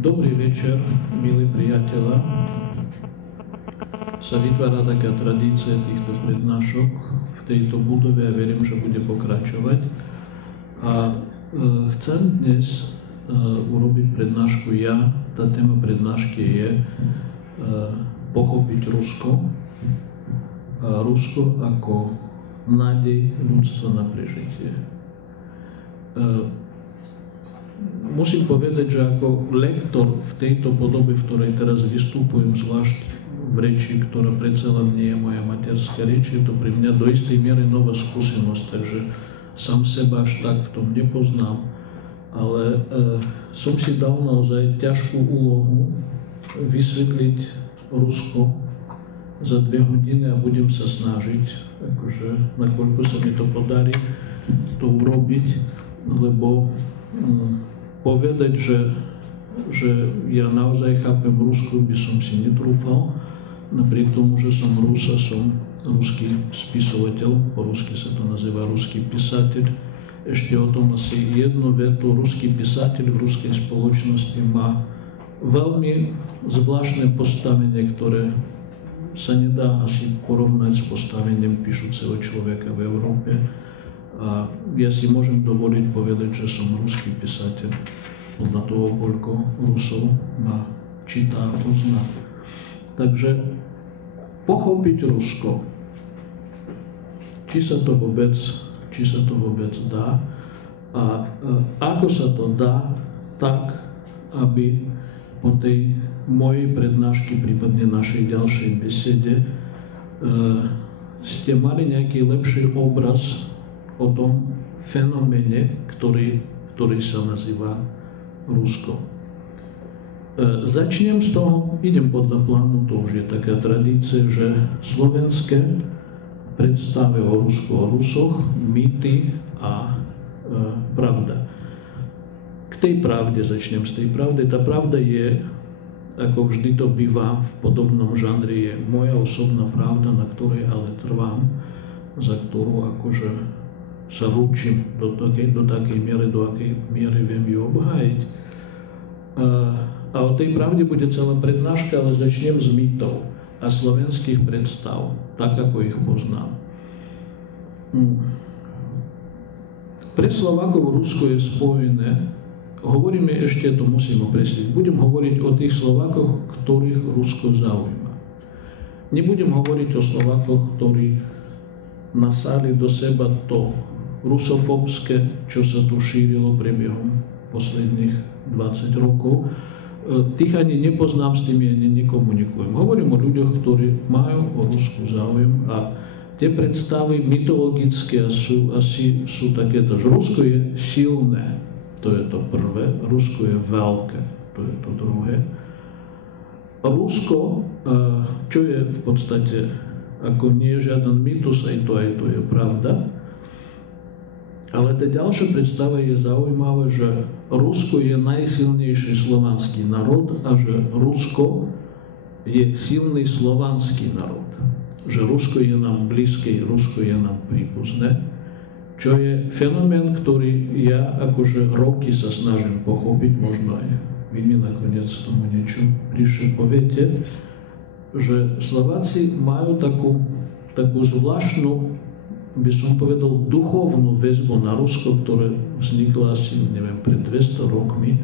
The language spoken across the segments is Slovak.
Dobrý večer, milí priatelia. Sa vytvára taká tradícia týchto prednášok v tejto budove a verím, že bude pokračovať. A chcem dnes urobiť prednášku ja. Tá téma prednášky je pochopiť Rusko. Rusko ako nádej ľudstva na prežitie. Musím povedať, že ako lektor v tejto podobe, v ktorej teraz vystupujem, zvlášť v reči, ktorá predsa len nie je moja materská reč, je to pre mňa do istej miery nová skúsenosť, takže sám seba až tak v tom nepoznám, ale som si dal naozaj ťažkú úlohu vysvetliť Rusko za 2 hodiny a budem sa snažiť, akože nakoľko sa mi to podarí to urobiť, lebo povedať, že ja naozaj chápem Rusko, by som si netrúfal. Napriek tomu, že som Rus a som ruský spisovateľ, po rusky sa to nazýva ruský písateľ. Ešte o tom asi jednu vetu. Ruský písateľ v ruskej spoločnosti má veľmi zvláštne postavenie, ktoré sa nedá asi porovnať s postavením píšuceho človeka v Európe. A ja si môžem dovoliť povedať, že som ruský písateľ podľa toho, koľko Rusov ma číta a pozná. Takže pochopiť Rusko, či sa to vôbec dá a ako sa to dá tak, aby po tej mojej prednáške, prípadne našej ďalšej besede, ste mali nejaký lepší obraz o tom fenoméne, ktorý sa nazýva Rusko. Začnem z toho, idem podľa plánu, to už je taká tradícia, že slovenské predstavy o Rusku, o Rusoch, mýty a pravda. K tej pravde začnem z tej pravdy. Tá pravda je, ako vždy to býva v podobnom žánri, je moja osobná pravda, na ktorej ale trvám, za ktorú akože sa ručím do takej miery, do akej miery viem ju obhájiť. A o tej pravde bude celá prednáška, ale začnem z mýtov a slovenských predstav, tak ako ich poznám. Pre Slovákov Rusko je spojené, hovoríme ešte, to musím opresniť, budem hovoriť o tých Slovákoch, ktorých Rusko zaujíma. Nebudem hovoriť o Slovákoch, ktorí nasáli do seba to rusofóbske, čo sa tu šírilo prebiehom posledných 20 rokov. Tých ani nepoznám, s tými ani nekomunikujem. Hovorím o ľuďoch, ktorí majú o Rusku záujem a tie predstavy mytologické sú takéto, že Rusko je silné, to je to prvé, Rusko je veľké, to je to druhé. Rusko, čo je v podstate ako nie je žiaden mýtus, aj to je pravda. Ale tá ďalšia predstava je zaujímavá, že Rusko je najsilnejší slovanský národ a že Rusko je silný slovanský národ. Že Rusko je nám blízke, Rusko je nám príbuzné. Čo je fenomén, ktorý ja akože roky sa snažím pochopiť, možno aj vy mi nakoniec tomu niečo bližšie poviete, že Slováci majú takú zvláštnu, by som povedal, duchovnú väzbu na Rusko, ktoré vznikla asi, neviem, pred 200 rokmi.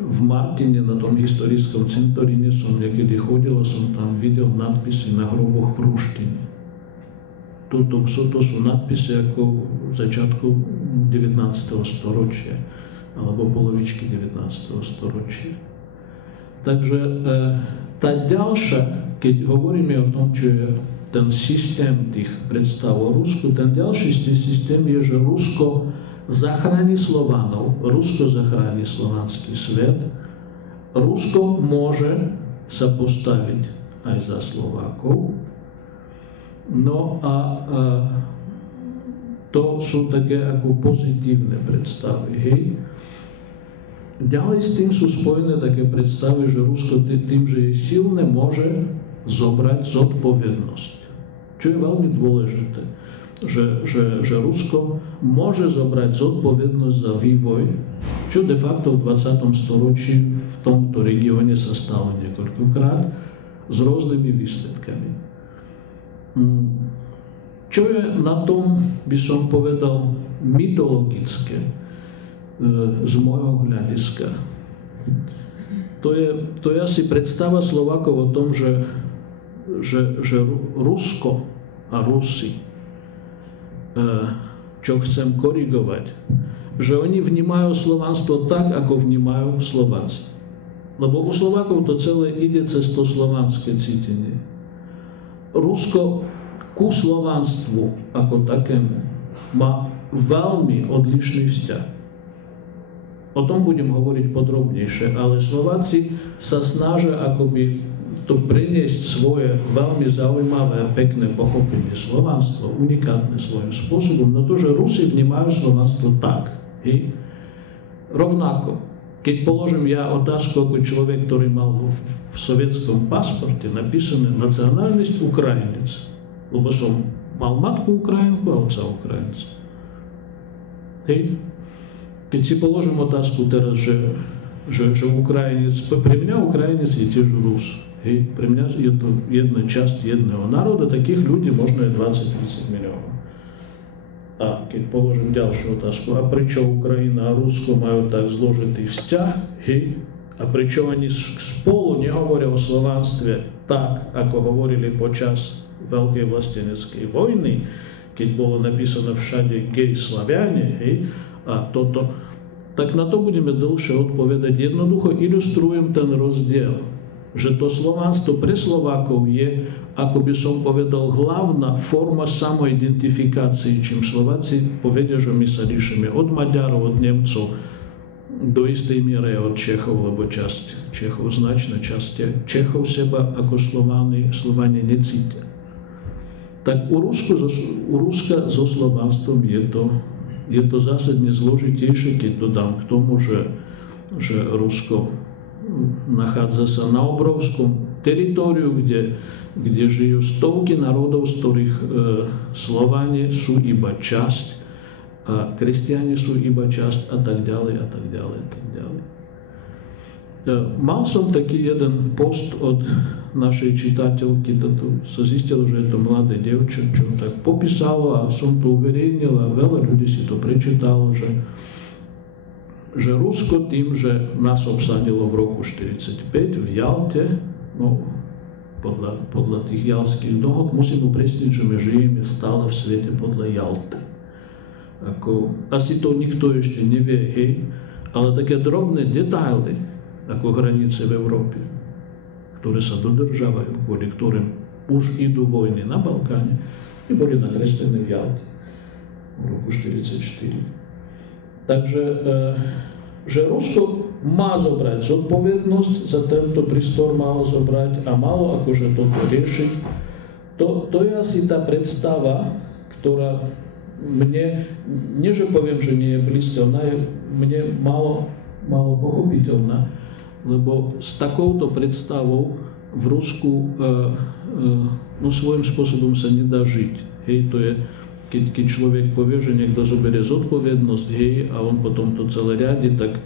V Martine, na tom historickom cintoríne som niekedy chodil a som tam videl nadpisy na hroboch v ruštine. To sú nadpisy ako v začiatku 19. storočia, alebo polovičky 19. storočia. Takže tá ďalšia, keď hovoríme o tom, čo je ten systém tých predstav o Rusku, ten ďalší systém je, že Rusko zachráni Slovanov, Rusko zachráni slovanský svet, Rusko môže sa postaviť aj za Slovákov. No a to sú také ako pozitívne predstavy, hej. Ďalej s tým sú spojené také predstavy, že Rusko tým, že je silné, môže zobrať zodpovednosť. Čo je veľmi dôležité, že Rusko môže zobrať zodpovednosť za vývoj, čo de facto v 20. storočí v tomto regióne sa stalo niekoľkokrát s rôznymi výsledkami. Čo je na tom, by som povedal, mytologické z môjho hľadiska? To je asi predstava Slovákov o tom, že Rusko a Rusi, čo chcem korigovať, že oni vnímajú slovanstvo tak, ako vnímajú Slováci. Lebo u Slovákov to celé ide cez to slovanské cítenie. Rusko ku slovanstvu ako takému má veľmi odlišný vzťah. O tom budem hovoriť podrobnejšie, ale Slováci sa snažia akoby to preniesť svoje veľmi zaujímavé a pekné pochopenie slovanstvo, unikátne svojím spôsobom, na to, že Rusi vnímajú slovanstvo tak. Rovnako, keď položím ja otázku ako človek, ktorý mal v sovietskom pasporte napísané nacionálnosť Ukrajinec, lebo som mal matku Ukrajinku a otca Ukrajinca. Keď si položím otázku teraz, že Ukrajinec, pre mňa Ukrajinec je tiež Rus. Pre mňa je to jedna časť jedného národa, takých ľudí možno je 20-30 miliónov. A keď položím ďalšiu otázku, a prečo Ukrajina a Rusko majú tak zložitý vzťah, a prečo oni spolu nehovoria o slovanstve tak, ako hovorili počas Veľkej vlasteneckej vojny, keď bolo napísané všade gej slaviane, a toto, tak na to budeme dlhšie odpovedať. Jednoducho ilustrujem ten rozdiel, že to slovanstvo pre Slovákov je, ako by som povedal, hlavná forma samoidentifikácie, čím Slováci povedia, že my sa líšime od Maďarov, od Nemcov, do istej miery od Čechov, lebo časť Čechov, značná časť Čechov seba ako Slováni necítia. Tak u Ruska so slovanstvom je to zásadne zložitejšie, keď dodám k tomu, že Rusko nachádza sa na obrovskom teritóriu, kde žijú stovky národov, z ktorých Slováni sú iba časť a kresťania sú iba časť a tak ďalej a tak ďalej a tak ďalej. Mal som taký jeden post od našej čitateľky, to sa zistilo, že je to mladé dievča, čo tak popísalo a som to uverejnil a veľa ľudí si to prečítalo, že Rusko tým, že nás obsadilo v roku 1945 v Jalte, no podľa tých jalských dohod, musím upresniť, že my žijeme stále v svete podľa Jalte. Asi to nikto ešte nevie, ale také drobné detaily, ako hranice v Európe, ktoré sa dodržavajú, kvôli ktorým už idú vojny na Balkáne, boli nakreslené v Jalte v roku 1944. Takže, že Rusko má zobrať zodpovednosť za tento prístor, malo zobrať a malo akože toto riešiť, to je asi tá predstava, ktorá mne, nie že poviem, že nie je blízka, ona je mne málo pochopiteľná, lebo s takouto predstavou v Rusku svojím spôsobom sa nedá žiť. To je, keď človek povie, že niekto zoberie zodpovednosť, a on potom to celé riadi, tak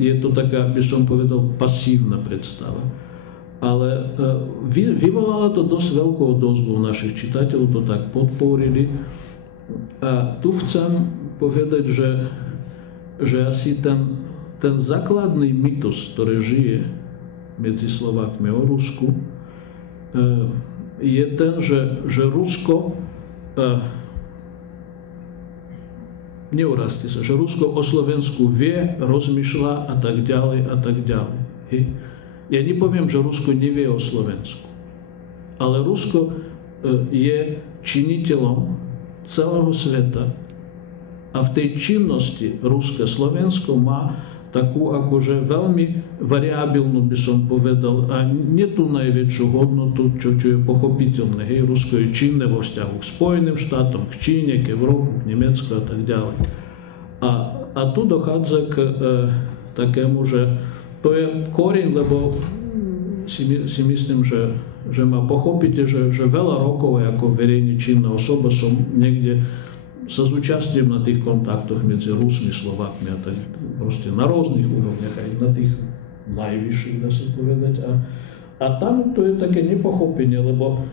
je to taká, by som povedal, pasívna predstava. Ale vyvolala to dosť veľkú odozvu našich čitateľov, to tak podporili. A tu chcem povedať, že asi ten základný mýtus, ktorý žije medzi Slovákmi o Rusku, je ten, že Rusko neurastie sa, že Rusko o Slovensku vie, rozmýšľa a tak ďalej a tak ďalej. Ja nepoviem, že Rusko nevie o Slovensku, ale Rusko je činiteľom celého sveta a v tej činnosti Ruska Slovensko má takú akože veľmi variabilnú, by som povedal, a nie tú najväčšiu hodnotu, čo je pochopiteľné. Rusko je činné vo vzťahu k Spojeným štátom, k Číne, k Európe, k Nemecku a tak ďalej. A tu dochádza k takému, že to je koreň, lebo si myslím, že ma pochopíte, že veľa rokov ako verejne činná osoba som niekde sa zúčastňujem na tých kontaktoch medzi Rusmi, Slovakmi a tak proste na rôznych úrovniach, aj na tých najvyšších, dá sa povedať. A tam to je také nepochopenie, lebo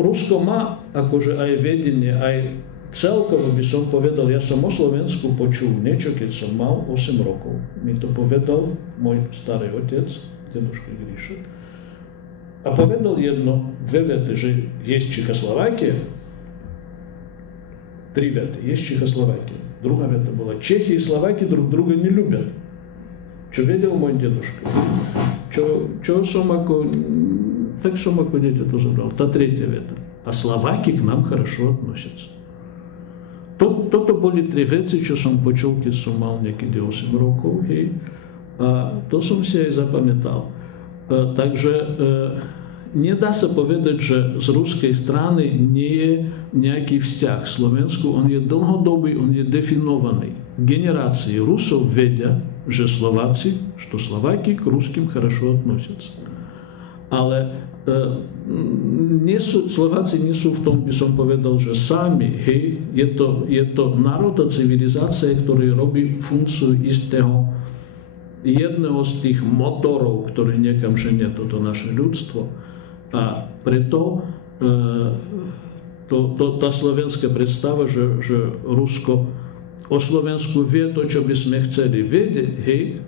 Rusko má akože aj vedenie, aj celkovo by som povedal, ja som o Slovensku počul niečo, keď som mal 8 rokov. Mi to povedal môj starý otec, deduška Gríša. A povedal dve vety, že je Čechoslovakia. 3 vety, je Čechoslovakia. Druhá veta bola, Čechy и Slováky друг друга не любят. Čo vedel môj deduška. Čo som ako, tak som ako dieťa to zobral. Tá tretia veta. A Slováky k nám хорошо относятся. Toto boli 3 veci, čo som počul, keď som mal niekedy 8 rokov. Hej. A to som si aj zapamätal. Takže nedá sa povedať, že z ruskej strany nie je nejaký vzťah k Slovensku. On je dlhodobý, on je definovaný. Generácie Rusov vedia, že Slováci, что Slováky k ruským хорошо относятся. Ale Slováci nie sú v tom, by som povedal, že sami, hej, je to národ a civilizácia, ktorý robí funkciu istého jedného z tých motorov, ktorý niekam ženie toto naše ľudstvo. A preto tá slovenská predstava, že Rusko o Slovensku vie to, čo by sme chceli vedieť, hej,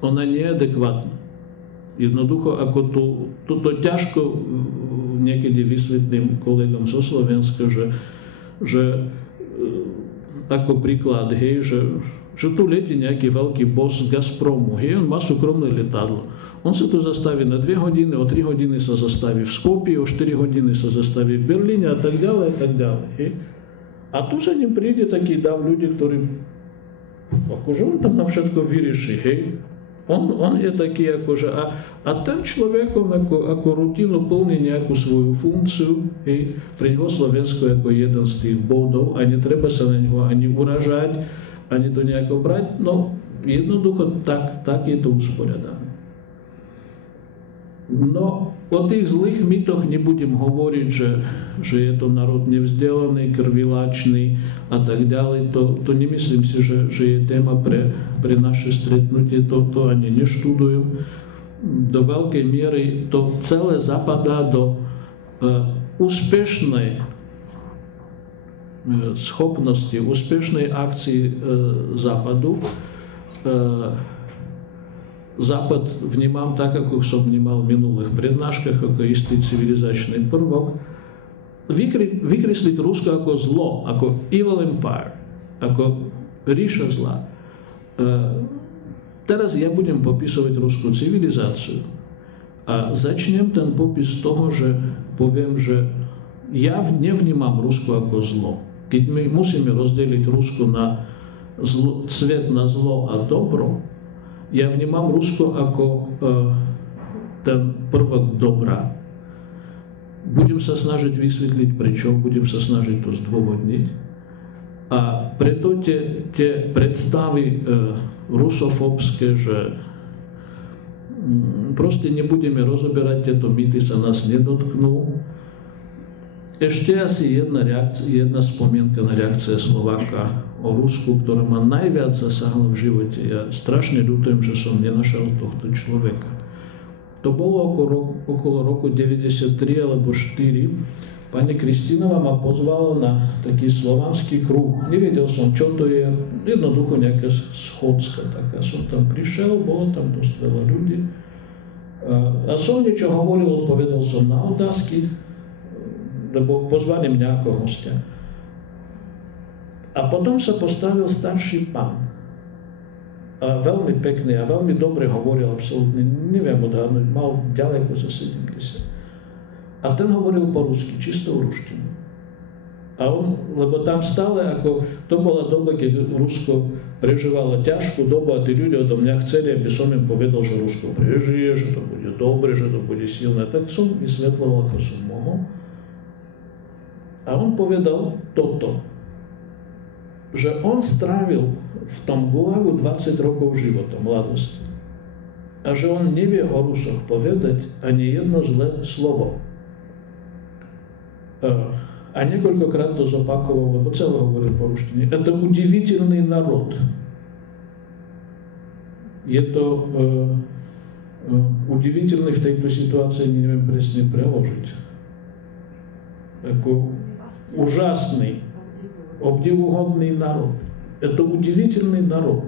ona nie je adekvátna. Jednoducho, ako to ťažko niekedy vysvetlím kolegom zo Slovenska, že ako príklad, hej, že tu letí nejaký veľký boss Gazpromu, hej, on má súkromné letadlo. On sa tu zastaví na 2 hodiny, o 3 hodiny sa zastaví v Skopje, o 4 hodiny sa zastaví v Berlíne a tak ďalej, a tak ďalej. Hej. A tu sa ním príde taký dav ľudí, ktorí, akože on tam na všetko vyrieši, hej. On je taký, akože, a ten človek, ako rutinu plní nejakú svoju funkciu, hej, pre neho Slovensko ako jeden z tých bodov a netreba sa na neho ani uražať, ani to nejako brať, no jednoducho tak je to usporiadané. No, o tých zlých mýtoch nebudem hovoriť, že je to národ nevzdelaný, krvilačný a tak ďalej. To nemyslím si, že je téma pre naše stretnutie, to ani neštudujem. Do veľkej miery to celé zapadá do úspešnej schopnosti, úspešnej akcii Západu. Západ vnímam tak, ako som vnímal v minulých prednáškach, ako istý civilizačný prvok. Vykresliť Rusko ako zlo, ako evil empire, ako ríša zla. Teraz ja budem popisovať ruskú civilizáciu a začnem ten popis z toho, že poviem, že ja nevnímam Rusko ako zlo. Keď my musíme rozdeliť Rusko na svet na zlo a dobro, ja vnímam Rusko ako ten prvok dobra. Budem sa snažiť vysvetliť prečo, budem sa snažiť to zdôvodniť. A preto tie predstavy rusofóbske, že proste nebudeme rozoberať, tieto mýty sa nás nedotknú. Ešte asi jedna spomienka na reakcia Slováka o Rusku, ktorá ma najviac zasahla v živote. Ja strašne ľutujem, že som nenašiel tohto človeka. To bolo okolo roku 93 alebo 4. Pani Kristínová ma pozvala na taký slovanský kruh. Nevedel som, čo to je. Jednoducho nejaká schodzka taká. Som tam prišiel, bolo tam dosť veľa ľudí. A som niečo hovoril, odpovedal som na otázky, lebo pozvali mňa ako hostia. A potom sa postavil starší pán. A veľmi pekný a veľmi dobre hovoril, absolútne, neviem odhadnúť, mal ďaleko za 70. A ten hovoril po rusky, čistou ruštinu. A on, lebo tam stále, ako, to bola doba, keď Rusko prežívalo ťažkú dobu a tí ľudia odo mňa chceli, aby som im povedal, že Rusko prežije, že to bude dobre, že to bude silné. Tak som vysvetloval, ako som mohol. A on povedal toto, že on strávil v tom gulagu 20 rokov života, mladosti. A že on nevie o Rusoch povedať ani jedno zlé slovo. а неколькократ то запаковал, либо цело говорил по-русски. Это удивительный народ. Это удивительный в такой ситуации, не умеем пресне приложить. Такой ужасный, обдивугодный народ. Это удивительный народ.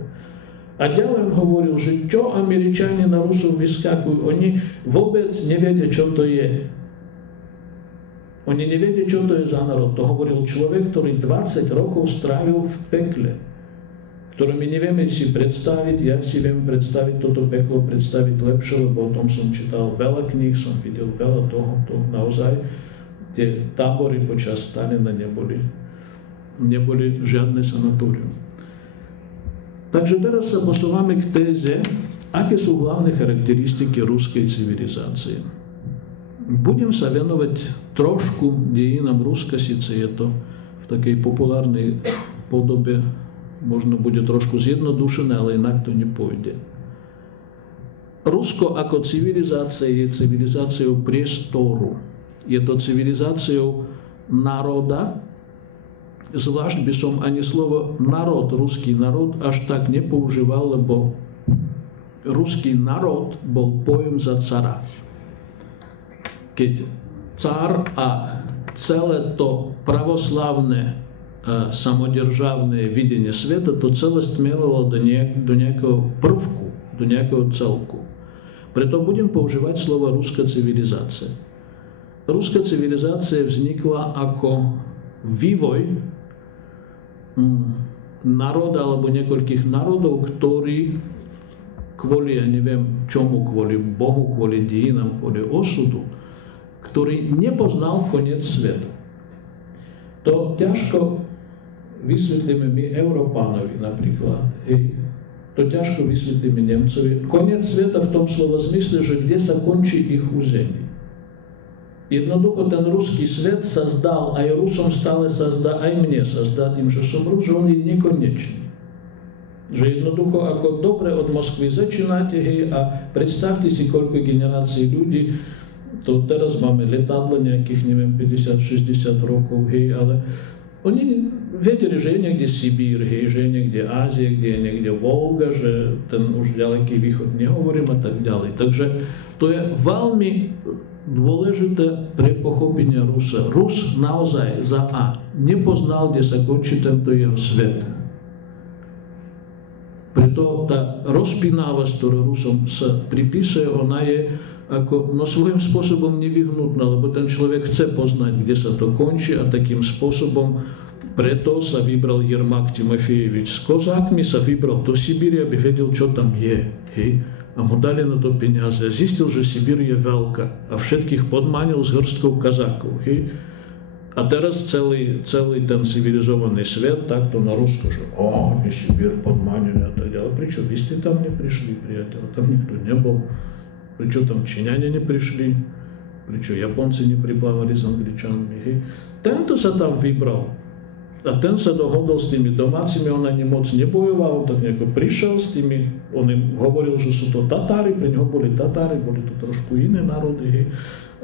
А дьявол говорил, что что американцы на русов выскакивают, они вобец не ведят, что то есть. Они не ведят, что то есть за народ. То говорил человек, который 20 роков стравил в пекле, который мы не умеем себе представить, я себе представить toto пекло, представить лепше, лebo о том som čítal veľa kníh, som videl veľa toho, to naozaj tie tábory počas Stalina neboli žiadne sanatórium. Takže teraz sa posúvame k téze, aké sú hlavné charakteristiky ruskej civilizácie. Budem sa venovať trošku dejinám Ruska, síce je to v takej populárnej podobe, možno bude trošku zjednodušené, ale inak to nepôjde. Rusko ako civilizácia je civilizáciou priestoru. Je to civilizáciou národa, zvlášť by som ani slovo národ, ruský národ, až tak nepoužíval, lebo ruský národ bol pojem za cara. Keď car a celé to pravoslávne samodержавное видение света, то целé smerovalo do nejakého prvku, do nejakého celku. Preto budem používať slovo ruská civilizácia. Ruská civilizácia vznikla ako vývoj národa alebo niekoľkých národov, ktorí kvôli, ja neviem čomu, kvôli Bohu, kvôli dejinám, kvôli osudu, ktorý nepoznal koniec sveta. To ťažko vysvetlíme my Európánovi napríklad. To ťažko vysvetlíme Nemcovi. Koniec sveta v tom slova zmysle, že kde sa končí ich územie. Jednoducho ten ruský svet sa zdal, aj Rusom stále sa zdá, aj mne sa zdá tým, že som Rus, že on je nekonečný. Že jednoducho, ako dobre od Moskvy začínate, hej, a predstavte si, koľko generácií ľudí, to teraz máme letadla nejakých, neviem, 50-60 rokov, hej, ale oni vedeli, že je niekde Sibír, hej, že je niekde Ázia, kde je niekde Volga, že ten už ďaleký východ nehovorím a tak ďalej. Takže to je veľmi dôležité pre pochopenie Rusa. Rus naozaj za A nepoznal, kde sa končí tento jeho svet. Preto tá rozpínavosť, ktorá Rusom sa pripisuje, ona je ako svojím spôsobom nevyhnutná, lebo ten človek chce poznať, kde sa to končí a takým spôsobom preto sa vybral Jermak Timofejevič s kozákmi, sa vybral do Sibíry, aby vedel, čo tam je. Hej? A mu dali na to peniaze. Zistil, že Sibír je veľká a všetkých podmanil s hrstkou kazákov. Hej? A teraz celý ten civilizovaný svet takto na Rusko, že oni Sibír podmanili a tak ďalej. Prečo vy ste tam neprišli, priateľ? Tam nikto nebol. Prečo tam Číňania neprišli? Prečo Japonci nepriplávali s Angličanmi? Hej? Tento sa tam vybral. A ten sa dohodol s tými domácimi, on ani moc nebojoval, on tak nejako prišiel s tými, on im hovoril, že sú to Tatári, pre neho boli Tatári, boli to trošku iné národy, hej.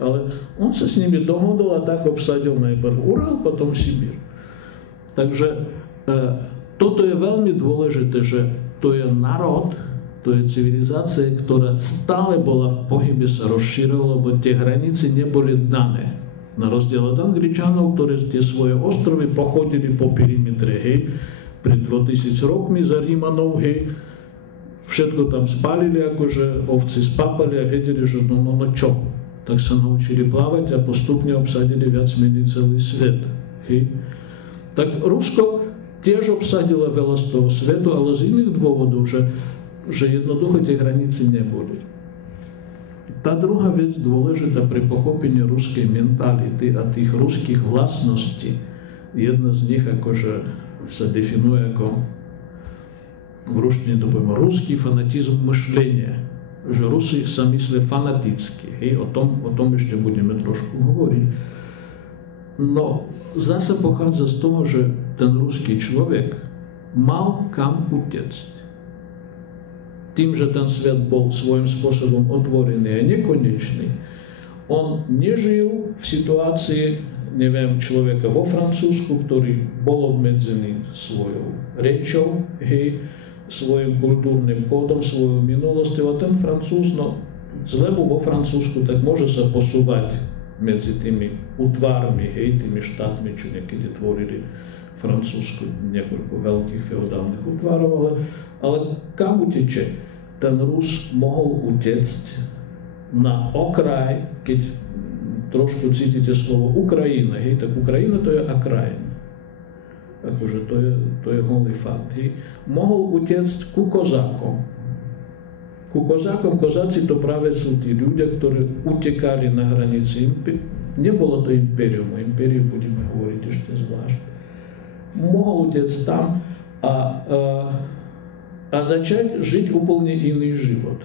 Ale on sa s nimi dohodol a tak obsadil najprv Ural, potom Sibír. Takže toto je veľmi dôležité, že to je národ, to je civilizácia, ktorá stále bola v pohybe, sa rozšírila, lebo tie hranice neboli dané. Na rozdiel od Angličanov, ktorí tie svoje ostrovy pochodili po perimetre, hej, pred 2000 rokmi za Rímanov, hej, všetko tam spálili, akože ovci spápali a vedeli, že no čo, tak sa naučili plávať a postupne obsadili viac menej celý svet, hej. Tak Rusko tiež obsadilo veľa z toho svetu, ale z iných dôvodov, že jednoducho tie hranice neboli. Tá druhá vec dôležitá pre pochopenie ruskej mentality a tých ruských vlastností, jedna z nich akože sa definuje ako, v ruštine to poviem, ruský fanatizm myšlenia, že Rusi sa myslia fanaticky, hej, o tom ešte budeme trošku hovoriť. No zase pochádza z toho, že ten ruský človek mal kam utiecť. Tým, že ten svet bol svojím spôsobom otvorený a nekonečný, on nežil v situácii, neviem, človeka vo Francúzsku, ktorý bol obmedzený svojou rečou, hej, svojim kultúrnym kódom, svojou minulosťou, a ten Francúz, no, lebo vo Francúzsku, tak môže sa posúvať medzi tými útvarmi, hej, tými štátmi, čo niekedy tvorili Francúzsku niekoľko veľkých feudálnych útvarov, ale kam uteče? Ten Rus mohol utecť na okraj, keď trošku cítite slovo Ukrajina, hej, tak Ukrajina to je akrajina. Akože to je holý fakt, hej. Mohol utiecť ku kozákom. Ku kozákom, kozáci to práve sú tí ľudia, ktorí utekali na hranici. Nebolo to impérium, o impériu budeme hovoriť ešte zvlášť. Mohol utiecť tam a začať žiť úplne iný život.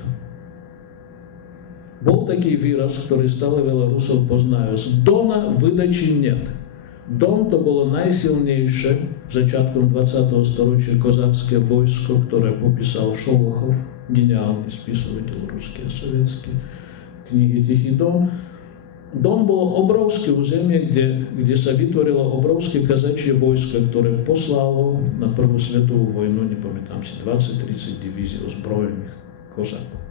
Bol taký výraz, ktorý stále veľa Rusov poznajú. Z Dona vydači net. Don to bolo najsilnejšie začiatkom 20. storočia kozácké vojsko, ktoré popísal Šolochov, geniálny spisovateľ ruský a sovietský, knihy Tichý Don. Don bolo obrovské územie, kde sa vytvorilo obrovské kazačie vojsko, ktoré poslalo na prvú svetovú vojnu, nepamätám si, 20-30 divízií ozbrojených kozákov.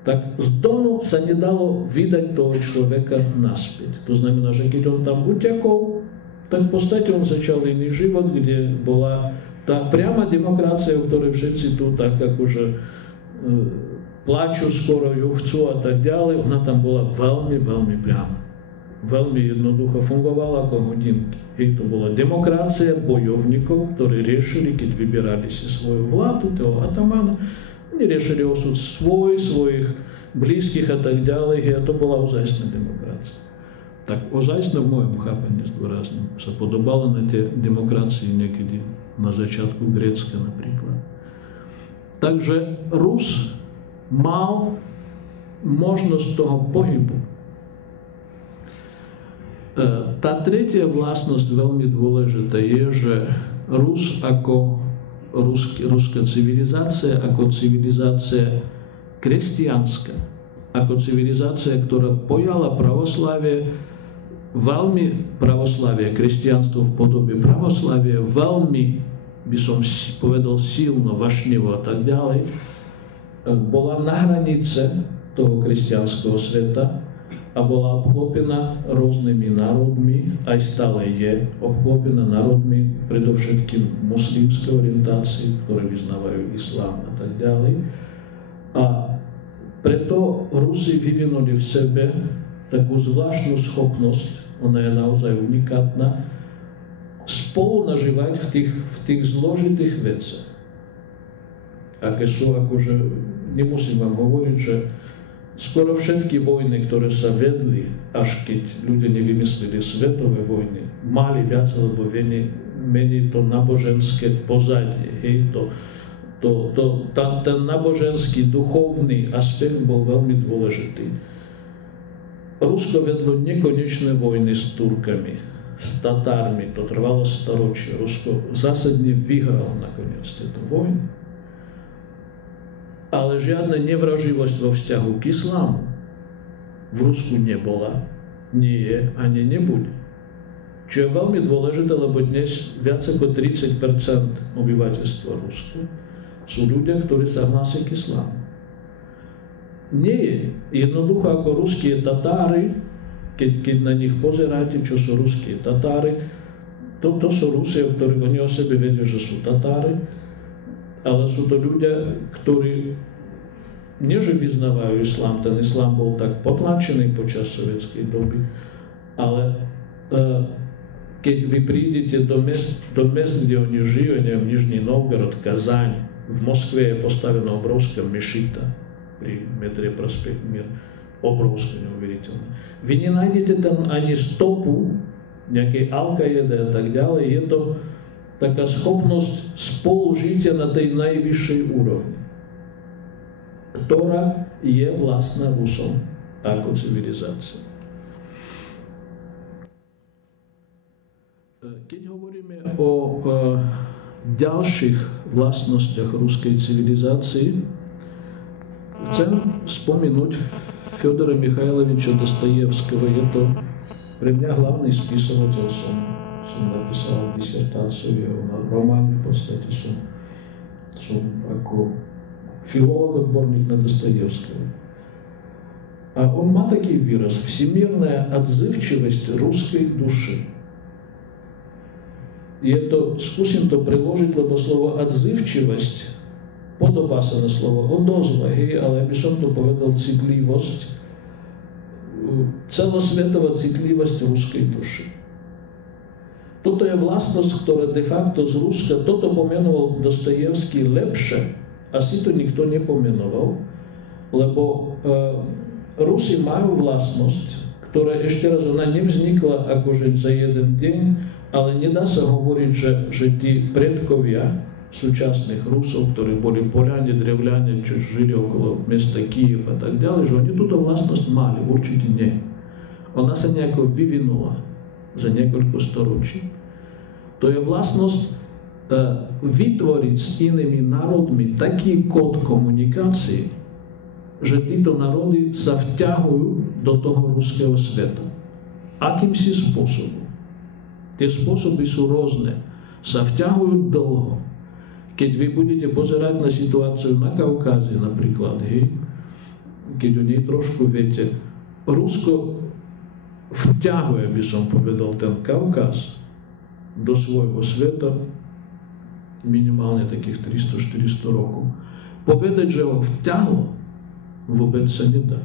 Tak z Donu sa nedalo vydať toho človeka naspäť. To znamená, že keď on tam utekol, tak v podstate on začal iný život, kde bola tá priama demokracia, o ktorej všetci tu tak akože plačú, skoro ju chcú a tak ďalej, ona tam bola veľmi, veľmi priama. Veľmi jednoducho fungovala ako hodinky. Hej, to bola demokracia bojovníkov, ktorí riešili, keď vyberali si svoju vládu, toho atamana, oni riešili osud svojich blízkych a tak ďalej, a to bola ozajstná demokracia. Tak ozajstná v mojom chápaní, zdôrazním, sa podobala na tie demokracie niekedy na začiatku Grécka napríklad. Takže Rus mal možnosť toho pohybu. Tá tretia vlastnosť veľmi dôležitá je, že Rus ako ruská civilizácia, ako civilizácia kresťanská, ako civilizácia, ktorá pojala pravoslavie, kresťanstvo v podobe pravoslavia, veľmi, by som povedal, silno, vášnivo a tak ďalej, bola na hranice toho kresťanského sveta a bola obklopená rôznymi národmi, aj stále je obklopená národmi, predovšetkým muslimské orientácie, ktoré vyznávajú islám a tak ďalej. A preto Rusi vyvinuli v sebe takú zvláštnu schopnosť, ona je naozaj unikátna, spolu nažívať v tých zložitých veciach. Aké sú, akože, nemusím vám hovoriť, že skoro všetky vojny, ktoré sa vedli, až keď ľudia nevymysleli svetové vojny, mali viac alebo menej to náboženské pozadie. Hej, ten náboženský, duchovný aspekt bol veľmi dôležitý. Rusko vedlo nekonečné vojny s Turkami, s Tatármi, to trvalo storočie. Rusko zásadne vyhralo nakoniec tieto vojny. Ale žiadna nevraživosť vo vzťahu k islámu v Rusku nebola, nie je ani nebude. Čo je veľmi dôležité, lebo dnes viac ako 30% obyvateľstva Ruska sú ľudia, ktorí sa hlásia k islámu. Nie je jednoducho ako ruskí Tatári, keď na nich pozeráte, čo sú ruskí Tatári, to sú Rusia, ktorí oni o sebe vedia, že sú Tatári, ale sú to ľudia, ktorí nie že vyznávajú islám, ten islám bol tak potlačený počas sovietskej doby, ale keď vy prídete do mest, kde oni žijú, neviem, Nižný Novgorod, Kazaň, v Moskve je postavená obrovská mešita pri metre Prospekt Mír, obrovská, neuveriteľná. Vy nenájdete tam ani stopu nejakej Al-Qaede a tak ďalej, je to taká schopnosť spolužitia na tej najvyššej úrovni, ktorá je vlastná Rusom ako civilizácia. Keď hovoríme o ďalších vlastnostiach ruskej civilizácie, chcem spomenúť Fjodora Michajloviča Dostojevského. Je to Pre mňa hlavný spisovateľ som napísal disertáciu, román v podstate som ako filolog, odborník na Dostojevského. A on má taký výraz: всемирная отзывчивость русской души. Skúsim to preložiť, lebo slovo отзывчивость podobá sa na slovo odozva, ale by som to povedal citlivosť, celosvetová citlivosť ruskej duši. Toto je vlastnosť, ktorá de facto z Ruska, toto pomenoval Dostojevský lepšie, asi to nikto nepomenoval, lebo Rusi majú vlastnosť, ktorá ešte raz, ona nevznikla akože za jeden deň, ale nedá sa hovoriť, že tí predkovia súčasných Rusov, ktorí boli Poľania, Drevľania, čo žili okolo mesta Kyjev a tak ďalej, že oni túto vlastnosť mali, určite nie. Ona sa nejako vyvinula za niekoľko storočí. To je vlastnosť vytvoriť s inými národmi taký kód komunikácie, že títo národy sa vťahujú do toho ruského sveta. Akýmsi spôsobom. Tie spôsoby sú rôzne. Sa vťahujú dlho. Keď vy budete pozerať na situáciu na Kaukáze napríklad, keď o nej trošku viete, Rusko vťahuje, by som povedal, ten Kaukaz do svojho sveta minimálne takých 300-400 rokov. Povedať, že ho vťahlo, vôbec sa nedá.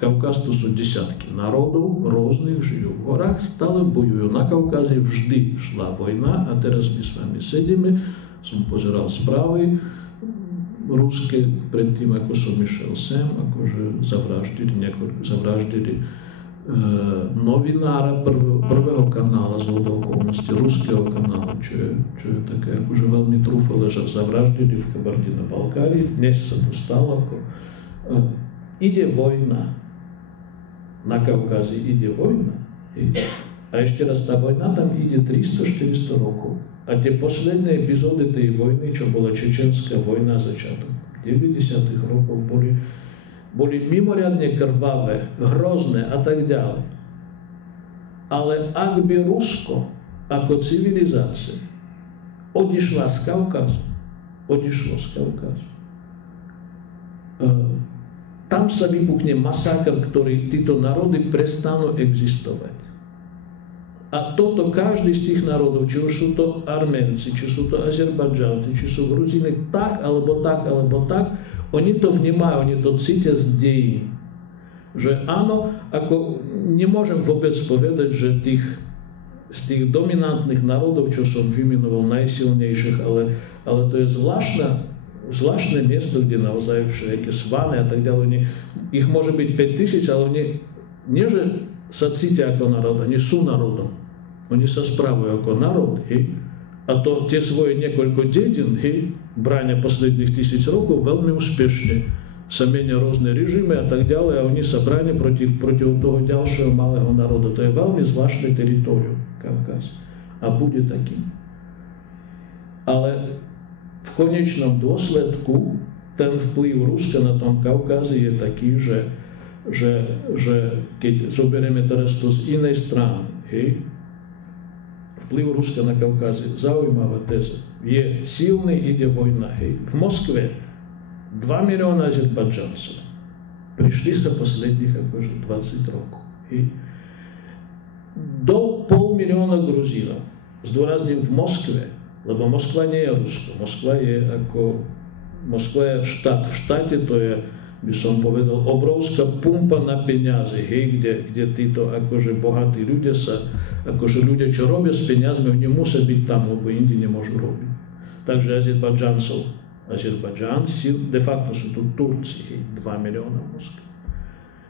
Kaukaz to sú desiatky národov, rôznych, žijú v horách, stále bojujú. Na Kaukáze vždy šla vojna a teraz my s vami sedíme, som pozeral správy ruské predtým, ako som išiel sem, akože zavraždili novinára prvého kanála z okolnosti ruského kanálu, čo je také akože veľmi trúfale, že zavraždili v Kabardino-Balkárii. Dnes sa to stalo. Ide vojna. Na Kaukáze ide vojna. A ešte raz, tá vojna tam ide 300-400 rokov. A tie posledné epizódy tej vojny, čo bola čečenská vojna začiatok 90. rokov, boli mimoriadne krvavé, hrozné a tak ďalej. Ale ak by Rusko ako civilizácia odišlo z Kaukázu, tam sa vypukne masáker, ktorý títo národy prestanú existovať. A toto každý z tých národov, či už sú to Arménci, či sú to Azerbajdžanci, či sú Gruzíni, tak, alebo oni to vnímajú, oni to cítia z dejín. Že áno, ako nemôžem vôbec povedať, že z tých dominantných národov, čo som vymenoval, najsilnejších, ale to je zvláštne miesto, kde naozaj všetky svany a tak ďalej, ich môže byť 5000, ale oni nie, že sa cítia ako národ, oni sú národom. Oni sa správajú ako národ, a to tie svoje niekoľko dedín, bránia posledných 1000 rokov veľmi úspešne. Sa menia rôzne režimy a tak ďalej a oni sa bránia proti toho ďalšieho malého národa. To je veľmi zvláštne teritorium, Kaukaz. A bude taký. Ale v konečnom dôsledku ten vplyv Ruska na tom Kaukaze je taký, že keď zoberieme teraz to z inej strany, vplyv Ruska na Kaukaze, zaujímavá téza, je silný, ide vojna. V Moskve 2 milióna Azerbajdžancov prišli za posledných akože 20 rokov. Do 500 000 Gruzínov, zdôrazním v Moskve, lebo Moskva nie je Rusko. Moskva je štát. V štáte to je, by som povedal, obrovská pumpa na peniaze, kde títo akože bohatí ľudia ľudia, čo robia s peniazmi, oni musia byť tam, lebo inde nemôžu robiť. Takže Azerbajdžan, de facto sú tu Turci, 2 milióna v Moskve.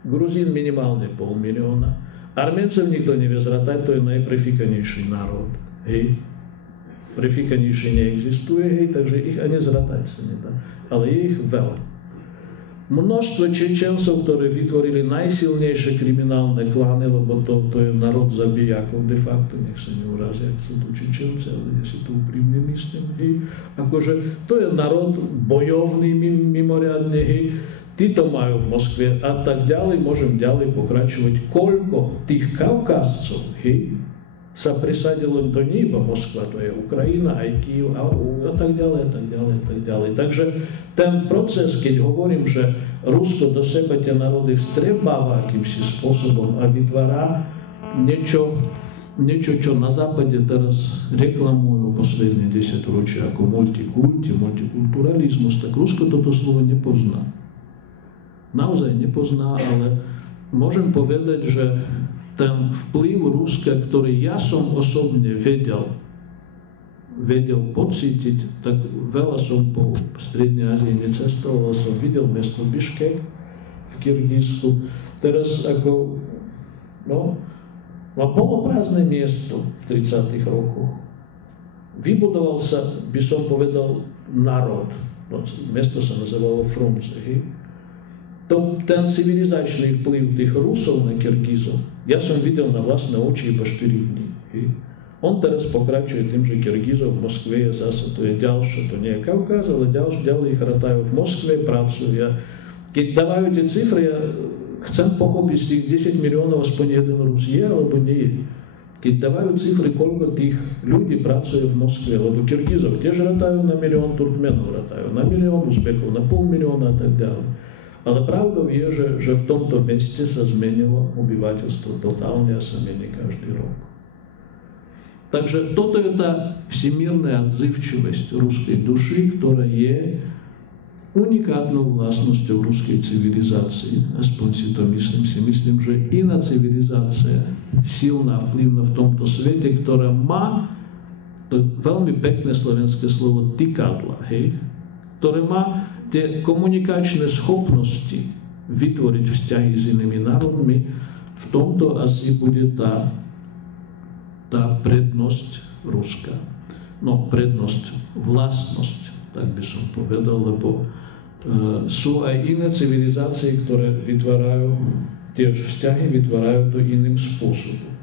Gruzín minimálne 500 000. Arméncov nikto nevie zratať, to je najprefikanejší národ. Prefikanejší neexistuje, takže ich ani zratať sa nedá. Ale je ich veľa. Množstvo Čečencov, ktorí vytvorili najsilnejšie kriminálne klány, lebo to je národ zabijakov de facto, nech sa neurazia, ak sú tu Čečenci, ale ja si to úprimne myslím. Akože to je národ bojovný mimoriadne, títo majú v Moskve a tak ďalej, môžem ďalej pokračovať, koľko tých Kaukázcov, sa presadilo, to nie iba Moskva, to je Ukrajina, aj Kyjev a tak ďalej, a tak ďalej, a tak ďalej. Takže ten proces, keď hovorím, že Rusko do seba tie národy vstrebáva akýmsi spôsobom a vytvára niečo, čo na západe teraz reklamujú posledné 10 ročia ako multikulturalizmus, tak Rusko toto slovo nepozná. Naozaj nepozná, ale môžem povedať, že ten vplyv Ruska, ktorý ja som osobne vedel pocítiť, tak veľa som po Strednej Ázii necestoval, som videl mesto Biškek v Kyrgyzsku. Teraz ako, poloprázdne miesto v 30. rokoch. Vybudoval sa, by som povedal, národ. Mesto sa nazývalo Frunze. Ten civilizačný vplyv tých Rusov na Kyrgyzov, ja som videl na vlastné oči iba 4 dní. On teraz pokračuje tým, že Kyrgyzov v Moskve je zase, to je ďalšie, to nie je Kaukaz, ale ďalej ich ratajú v Moskve, pracujú. Keď dávajú tie cifry, ja chcem pochopiť z tých 10 miliónov aspoň jeden Rus je, alebo nie je. Keď dávajú cifry, koľko tých ľudí pracuje v Moskve, lebo Kyrgyzov tiež ratajú na 1 milión Turkmenov, ratajú na 1 milión Uzbekov, na 500 000 a tak ďalej. Ale pravdou je, že v tomto meste sa zmenilo obyvateľstvo totálne a sa mení každý rok. Takže toto je tá всемирная отзывчивость ruskej duši, ktorá je unikátnou vlastnosťou ruskej civilizácie. Aspoň si to myslím. Myslím, že iná civilizácia silná, vplyvná v tomto svete, ktorá má to veľmi pekné slovenské slovo tykadla, ktoré má tie komunikačné schopnosti vytvoriť vzťahy s inými národmi, v tomto asi bude tá prednosť Ruska. Prednosť, vlastnosť, tak by som povedal, lebo sú aj iné civilizácie, ktoré vytvárajú tiež vzťahy, vytvárajú to iným spôsobom.